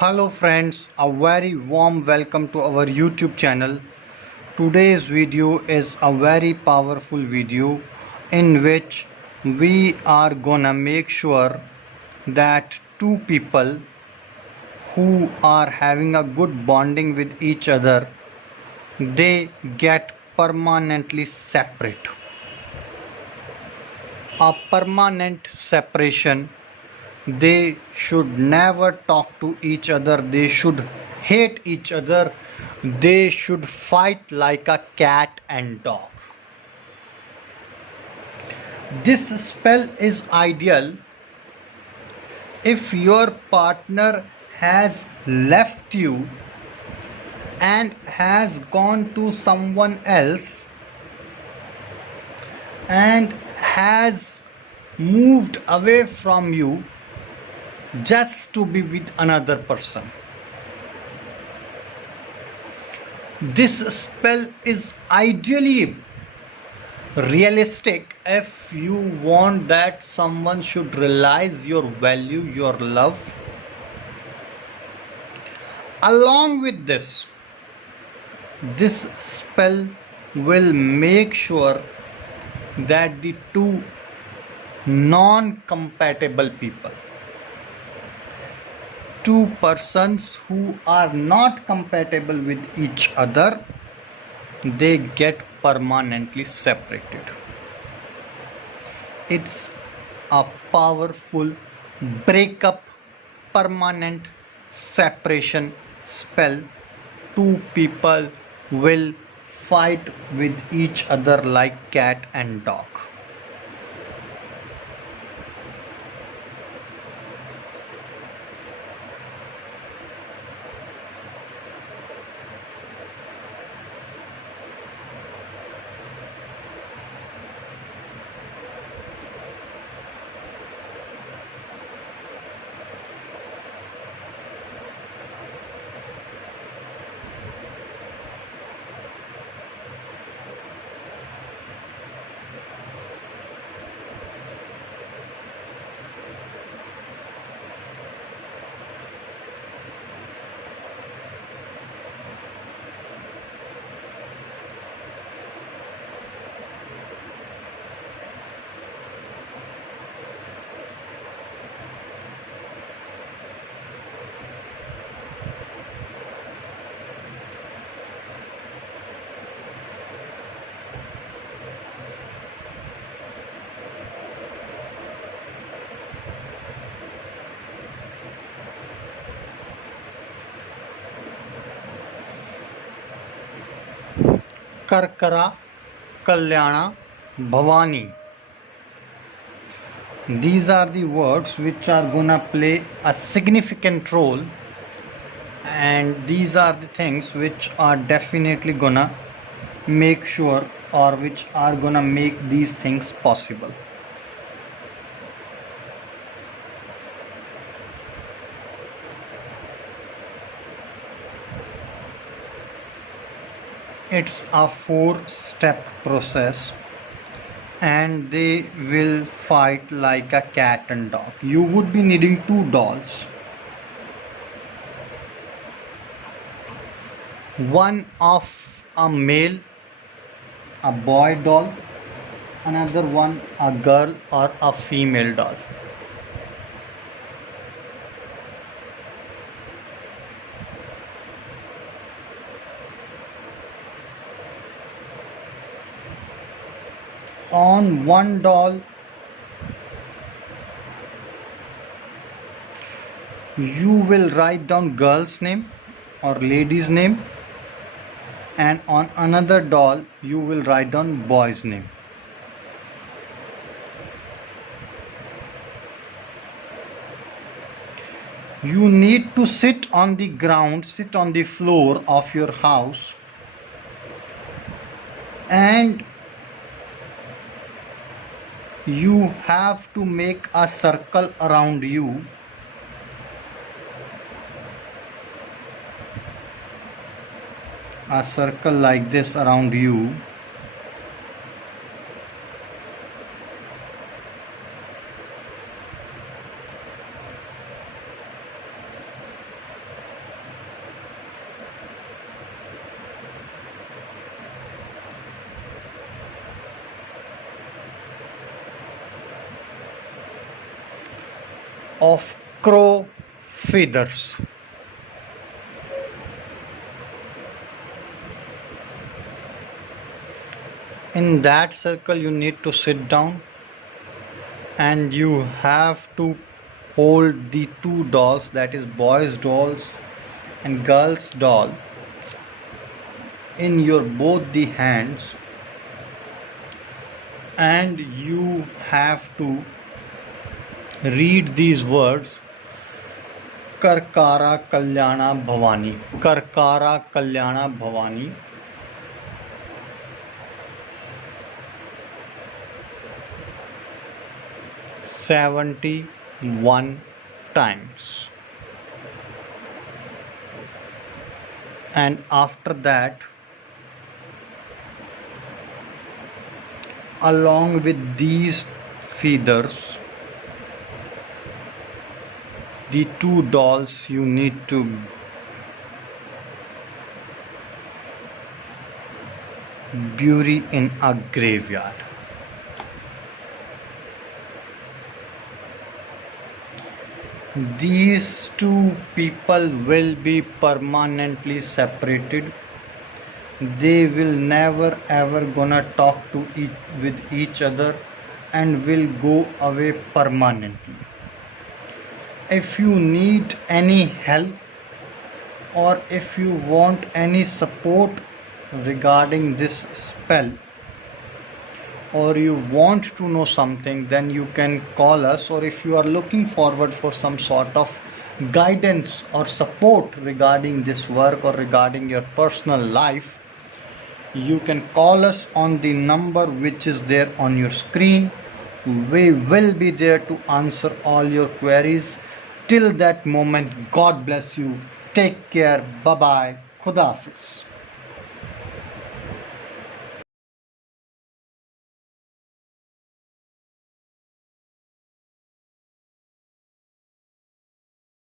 Hello friends, a very warm welcome to our YouTube channel. Today's video is a very powerful video in which we are gonna make sure that two people who are having a good bonding with each other, they get permanently separate. A permanent separation, they should never talk to each other, they should hate each other, they should fight like a cat and dog. This spell is ideal if your partner has left you and has gone to someone else and has moved away from you just to be with another person. This spell is ideally realistic if you want that someone should realize your value, your love. Along with this spell will make sure that the two non-compatible people, two persons who are not compatible with each other, they get permanently separated. It's a powerful breakup, permanent separation spell. Two people will fight with each other like cat and dog. Karkara, Kalyana, Bhavani. These are the words which are gonna play a significant role, and these are the things which are definitely gonna make sure, or which are gonna make these things possible. It's a 4-step process and they will fight like a cat and dog. You would be needing 2 dolls. One of a male, a boy doll, another one a girl or a female doll. On one doll you will write down girl's name or lady's name, and on another doll you will write down boy's name. You need to sit on the ground, sit on the floor of your house, and you have to make a circle around you. A circle like this around you. of crow feathers. In that circle you need to sit down and you have to hold the two dolls, that is boys dolls and girls doll, in your both the hands, and you have to read these words: Karkara Kalyana Bhavani, Karkara Kalyana Bhavani. 71 times, and after that, along with these feathers, the two dolls you need to bury in a graveyard. These two people will be permanently separated. They will never ever gonna talk to with each other and will go away permanently. If you need any help or if you want any support regarding this spell, or you want to know something, then you can call us. Or if you are looking forward for some sort of guidance or support regarding this work or regarding your personal life, you can call us on the number which is there on your screen. We will be there to answer all your queries. Till that moment, God bless you. Take care. Bye bye. Khuda Hafiz.